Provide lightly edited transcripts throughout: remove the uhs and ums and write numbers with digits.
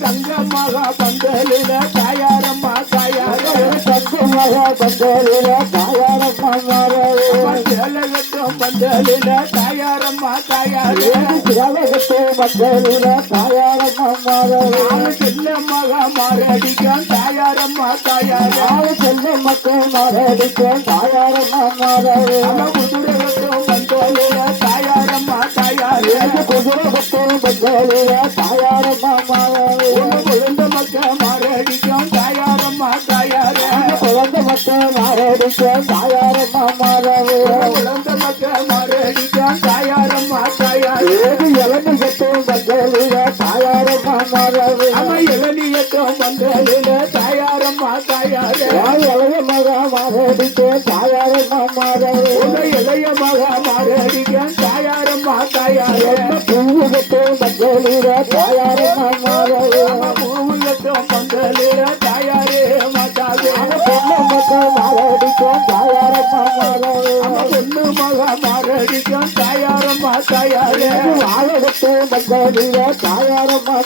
தங்கமாக பந்தலில தாயாரம்மா தாயாரே பந்தலில தாயாரம்மா சேலகட்டும் பந்தலில தாயாரம்மா தாயாரே சேலகட்டும் பந்தலில தாயாரம்மா செல்ல மகா மாரடிக்கும் தாயாரம்மா தாயாரே செல்ல மக்கள் மாரடிக்கும் தாயாரம்மா குதிரைகட்டும் பந்தலில தாயாரம்மா தாயாரே குதிரைகட்டும் பந்தலில தாயாரம்மா குழந்தை மக்கள் மாரடிக்கும் தாயாரம்மா தாயாரே குழந்தை மக்கள் மாரடிக்கும் தாயாரம்மா குழந்தை மக்கள் மாரடிக்கும் தாயாரம்மா தாயாரே இளநி கட்டும் பந்தலில தாயாரம்மா இளநியட்டும் பந்தலில தாயாரம்மா தாயாரே இளைய மகா மாரடிக்கும் தாயாரம்மா இளைய மகா மாரடிக்கும் தாயாரம்மா தாயாரே பூவு கட்டும் பந்தலில தாயாரம்மா பூவு கட்டும் பந்தலில தாயாரே மாதாவே பொண்ணு மக்கள் மாரடிக்கும் தாயாரம்மா பொண்ணு மகா மாரடிக்கும் தாயாரம்மா தாயாரே வாழகட்டும் பந்தலில தாயாரம்மா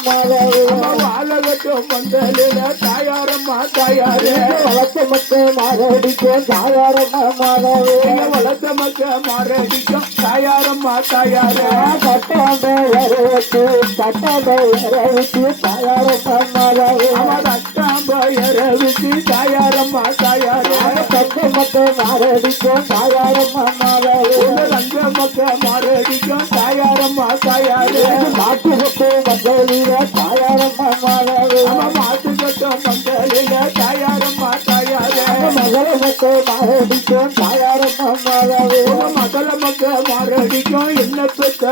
வாழகட்டும் பந்தலில தாயாரம்மா தாயாரே வளர்த்த மக்கள் மாரடிக்கும் தாயாரம்மா வளர்த்த மக்கள் மாரடிக்கும் தாயாரம்மா தாயாரே கட்டாண்ட எரவிச்சு கட்டாண்ட எரவிச்சு தாயாரம்மா கட்டாம்ப எரவிச்சு தாயாரம்மா தாயாரே தங்க மக்கள் மாரடிக்கும் தாயாரம்மா தங்க மக்கள் மாரடிக்கும் தாயாரம்மா தாயாரே மாட்டுக்கட்டும் மக்களில தாயாரம்மா மாட்டுக்கட்டும் மக்களில தாயாரம்மா தாயாரே மகள மக்கள் மாரடிக்கும் தாயாரம்மா மகள மக்கள் மாரடிக்கும் என்ன பெற்ற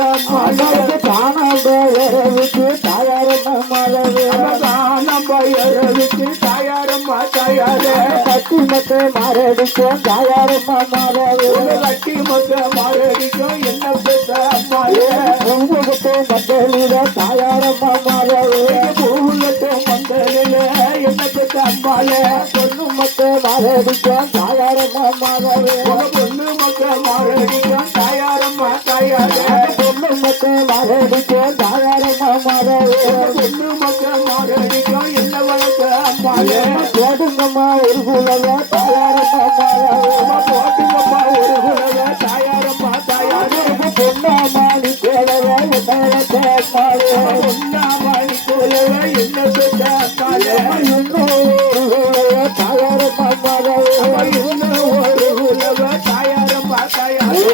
காணாம்ப எரவிச்சு தாயாரம்மா காணாம்ப எரவிச்சு தாயாரம்மா தாயாரே கட்டி மக்கள் மாரடிக்கும் தாயாரம்மா கட்டி மக்கள் மாரடிக்கும் என்ன பெற்ற அம்மாவே பூவுகட்டும் பந்தலில தாயாரம்மா பூவுகட்டும் பந்தலில என்ன பெற்ற அம்மாவே பொண்ணு மக்கள் மாரடிக்கும் தாயாரம்மா பொண்ணு மக்கள் மாரடிக்கும் தாயாரம்மா தாயாரே பொண்ணு மக்கள் மாரடிக்கும் தாயாரம்மா பொண்ணு மக்கள் மாரடிக்கும் என்ன வளர்த்த அம்மாவே போடுங்கம்மா ஒரு குலவ தாயாரம்மா போட்டுங்கம்மா ஒரு குலவ தாயாரம்மா தாயாரே பொன்னாமாடி கோலவ பொன்னாமாடி கோலவ என்ன பெற்ற தாயாரம்மா இன்னும் ஒரு குலவ தாயாரம்மா தாயாரே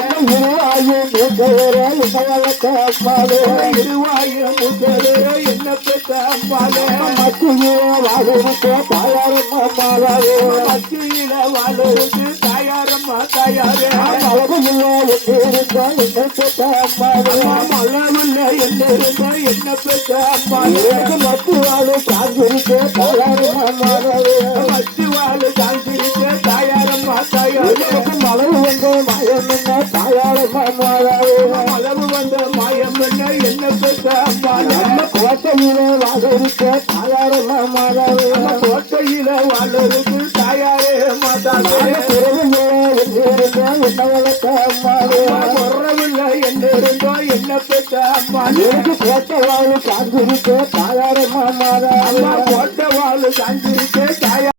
இருவாயும் முதலே என்ன பெற்ற அம்மாவே மத்தியில வாழருக்கு தாயாரம்மா மத்தியில வாழருக்கு தாயாரம்மா தாயாரே மலவில்ல என்ன என்ன பெற்ற அம்மாவே மலவில்ல என்ன என்ன பெற்ற அம்மாவே மத்து வாழ சாஞ்சிருக்க தாயாரம்மா மத்து வாழ சாஞ்சிருக்க தாயாரம்மா தாயாரே மலவு வந்த மாயம் என்ன தாயாரம்மா மலவு வந்த மாயம் என்ன பெற்ற அம்மாவே கோட்டையில வாழருக்கு தாயாரம்மா கோட்டையில வாழருக்கு தாயாரே மாதாவே என்ன வளர்த்த அம்மாவே குறவில்லை என்று இருந்தோ என்ன பெற்ற அம்மாவே கோட்டை வாழ் சாஞ்சிருக்க தாயாரம்மா கோட்டை வாழ் சாஞ்சிருக்க தாயார்